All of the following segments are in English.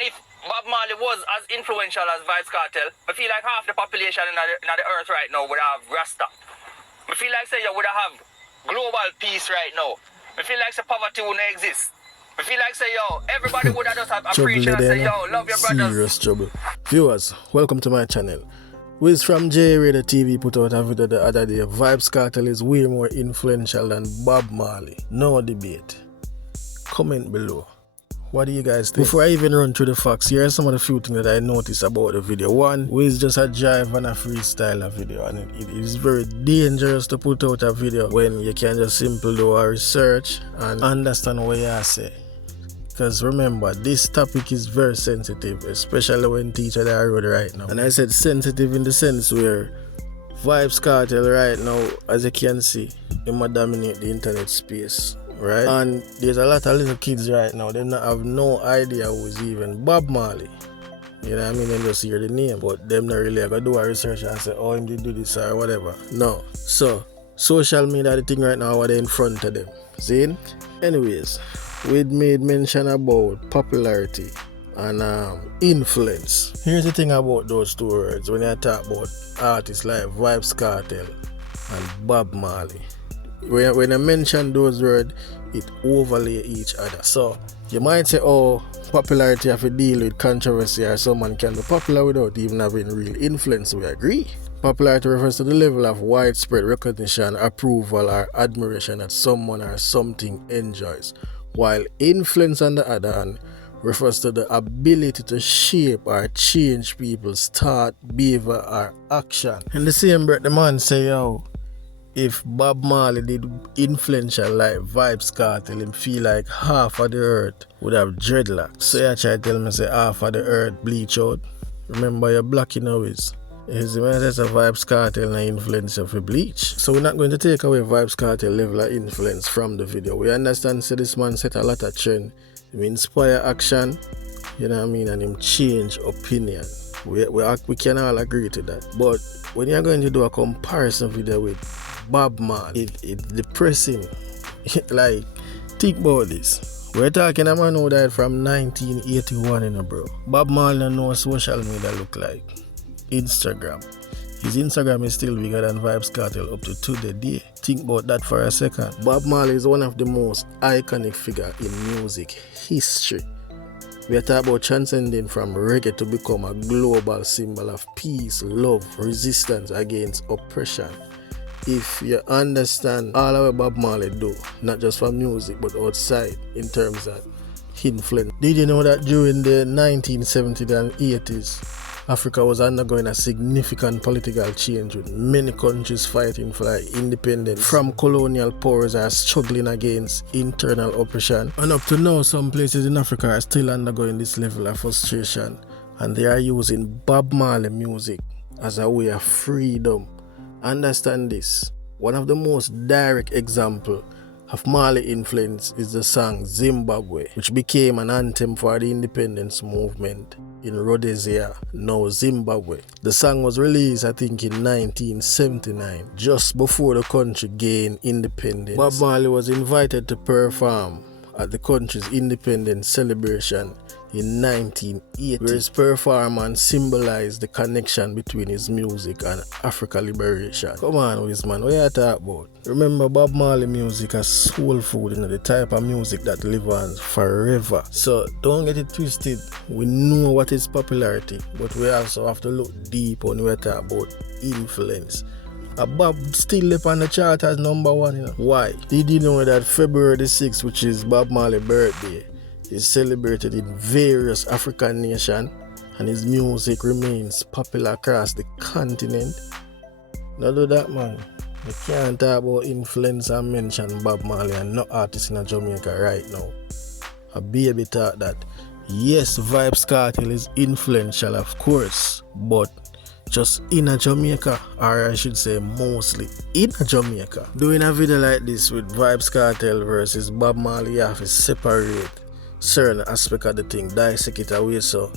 And if Bob Marley was as influential as Vybz Kartel, I feel like half the population in the earth right now would have Rasta. I feel like say you would have global peace right now. I feel like say poverty wouldn't exist. I feel like say yo, everybody would have just have a preach and say yo, love your brothers. Serious trouble. Viewers, welcome to my channel. Wiz from J Radio TV put out a video the other day. Vybz Kartel is way more influential than Bob Marley. No debate. Comment below. What do you guys think? Before I even run through the facts, here are some of the few things that I noticed about the video. One, Wiz just a jive and a freestyle a video, and it is very dangerous to put out a video when you can just simply do a research and understand what you say. Because remember, this topic is very sensitive, especially when teachers are road right now. And I said sensitive in the sense where Vybz Kartel right now, as you can see, he might dominate the internet space. Right? And there's a lot of little kids right now, they not have no idea who's even Bob Marley. You know what I mean? They just hear the name, but them not really gonna do a research and say, oh, him did do this or whatever. No. So, social media, the thing right now, what they in front of them. See? Anyways, we made mention about popularity and influence. Here's the thing about those two words when I talk about artists like Vybz Kartel and Bob Marley. When I mention those words, it overlay each other. So you might say, oh, popularity have to deal with controversy, or someone can be popular without even having real influence. We agree. Popularity refers to the level of widespread recognition, approval, or admiration that someone or something enjoys, while influence, on the other hand, refers to the ability to shape or change people's thought, behavior, or action. In the same breath, the man say, yo, if Bob Marley did influential like Vybz Kartel, him feel like half of the earth would have dreadlocks. So you try to tell me say half of the earth bleach out. Remember you're black in always. Is the man that's a Vybz Kartel and influence of a bleach. So we're not going to take away Vybz Kartel level of influence from the video. We understand say this man set a lot of trend. Him inspire action, you know what I mean, and him change opinion. We can all agree to that. But when you're going to do a comparison video with Bob Marley, it's depressing. Like, think about this. We're talking a man who died from 1981, you know, bro. Bob Marley don't know what social media look like. Instagram. His Instagram is still bigger than Vybz Kartel up to today. Think about that for a second. Bob Marley is one of the most iconic figures in music history. We are talking about transcending from reggae to become a global symbol of peace, love, resistance against oppression. If you understand all of what Bob Marley do, not just for music but outside in terms of influence. Did you know that during the 1970s and 80s, Africa was undergoing a significant political change with many countries fighting for independence from colonial powers are struggling against internal oppression. And up to now, some places in Africa are still undergoing this level of frustration, and they are using Bob Marley music as a way of freedom. Understand this. One of the most direct examples of Marley influence is the song Zimbabwe, which became an anthem for the independence movement in Rhodesia, now Zimbabwe. The song was released, I think, in 1979, just before the country gained independence. Bob Marley was invited to perform at the country's independence celebration in 1980, where his performance symbolized the connection between his music and Africa liberation. Come on, Wiz man, what you talking about? Remember, Bob Marley music as soul food, the type of music that lives on forever. So don't get it twisted. We know what is popularity, but we also have to look deep when we talk about influence. Bob still left on the chart as #1, you know. Why? Did you know that February the 6th, which is Bob Marley's birthday, is celebrated in various African nations, and his music remains popular across the continent? Now do that, man. You can't talk about influence and mention Bob Marley and no artist in Jamaica right now. A baby thought that. Yes, Vybz Kartel is influential, of course, but just in a Jamaica, or I should say mostly in a Jamaica. Doing a video like this with Vybz Kartel versus Bob Marley, you have to separate certain aspect of the thing, dissect it away so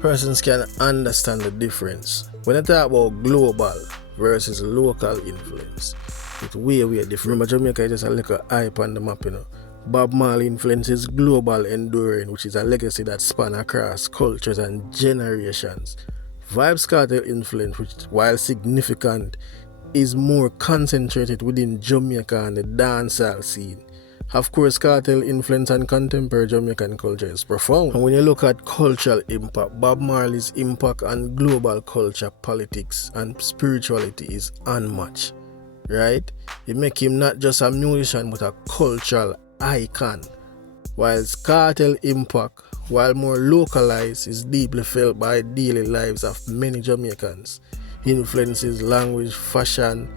persons can understand the difference. When I talk about global versus local influence, it's way different. Remember, Jamaica is just a little hype on the map, you know. Bob Marley influence is global enduring, which is a legacy that span across cultures and generations. Vybz Kartel influence, which while significant, is more concentrated within Jamaica and the dancehall scene. Of course, Kartel influence on contemporary Jamaican culture is profound. And when you look at cultural impact, Bob Marley's impact on global culture, politics, and spirituality is unmatched. Right? It makes him not just a musician but a cultural icon. Whilst Kartel impact, while more localized, is deeply felt by daily lives of many Jamaicans. He influences language, fashion,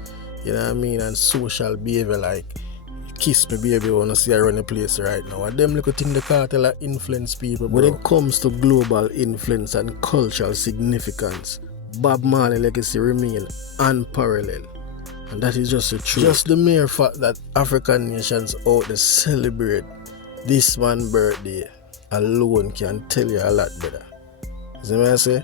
and social behavior like kiss me baby wanna see I run the place right now. And them little thing the Kartel influence people. When it comes to global influence and cultural significance, Bob Marley legacy remain unparalleled. And that is just the truth. Just the mere fact that African nations out there celebrate this man's birthday alone can tell you a lot better. See what I say?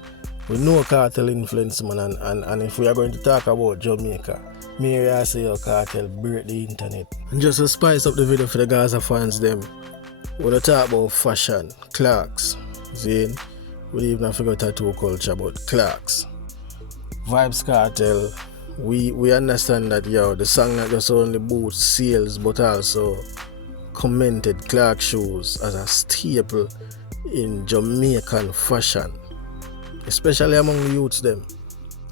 We know Kartel influence, man, and if we are going to talk about Jamaica, me I say your Kartel break the internet. And just to spice up the video for the Gaza fans them, we're going to talk about fashion, Clarks, see? We even have forgot tattoo culture, but Clarks. Vybz Kartel. We understand that the song not just only boosts sales but also commented Clark shoes as a staple in Jamaican fashion, especially among the youths them.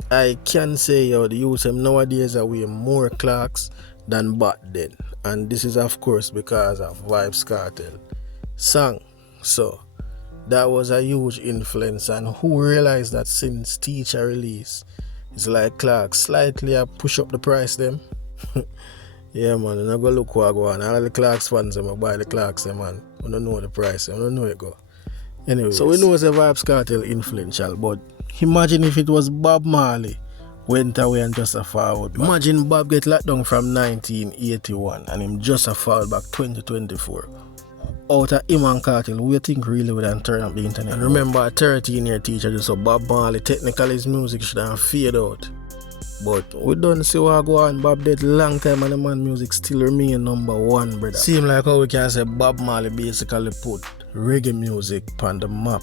I can say the youths them nowadays are wearing more Clarks than back then, and this is of course because of Vybz Kartel song. So that was a huge influence, and who realized that since Teacher release, it's like Clarks slightly push up the price them. Yeah man, and I go look what I go on. All the Clarks fans them buy the Clarks them, man. I don't know the price, I don't know it go. Anyway, so we know it's a Vybz Kartel influential, but imagine if it was Bob Marley went away and just a forward back. Imagine Bob get locked down from 1981 and him just a fall back 2024. Out of him and Kartel, we think really would have turn up the internet. And remember, a 13-year teacher just so Bob Marley, technically his music should have fade out. But we don't see what go on. Bob dead long time and the man music still remain #1, brother. Seem like how we can say Bob Marley basically put reggae music on the map.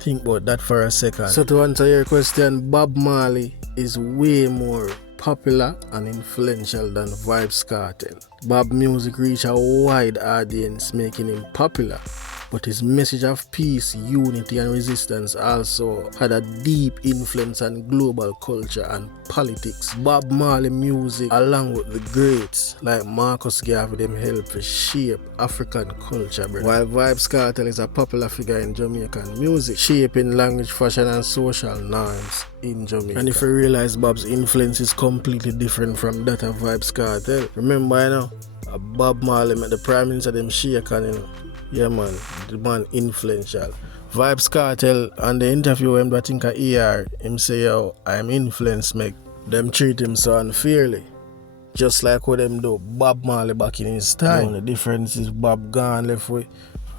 Think about that for a second. So to answer your question, Bob Marley is way more popular and influential than Vybz Kartel. Bob music reached a wide audience, making him popular, but his message of peace, unity and resistance also had a deep influence on global culture and politics. Bob Marley music, along with the greats like Marcus Garvey, them help to shape African culture, brother. While Vybz Kartel is a popular figure in Jamaican music, shaping language, fashion and social norms in Jamaica. And if you realize Bob's influence is completely different from that of Vybz Kartel, remember Bob Marley met the Prime Minister them shake and yeah man, the man influential. Vybz Kartel and the interview him I think him say I'm influenced make them treat him so unfairly. Just like what them do Bob Marley back in his time. The difference is Bob gone left with.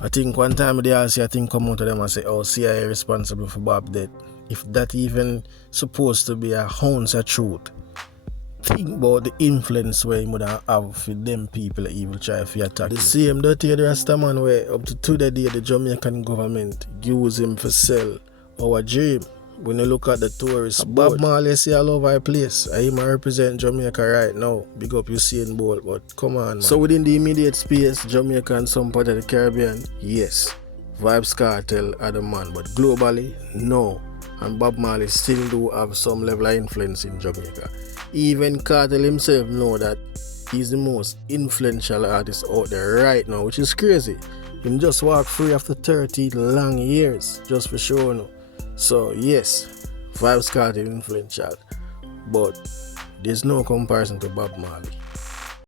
I think one time they also come out to them and say, CIA responsible for Bob death. If that even supposed to be a ounce of truth. Think about the influence where he would have for them people that evil try to attack him. The same dirty the Rasta man where up to today the Jamaican government use him for sell our dream. When you look at the tourists, Bob Marley see all over the place. I him represent Jamaica right now. Big up Usain Bolt, but come on man. So within the immediate space, Jamaica and some part of the Caribbean, yes, Vybz Kartel are the man, but globally, no. And Bob Marley still do have some level of influence in Jamaica. Even Kartel himself know that he's the most influential artist out there right now, which is crazy. Him just walk free after 30 long years, just for sure. No. So yes, Vybz Kartel influential, but there's no comparison to Bob Marley.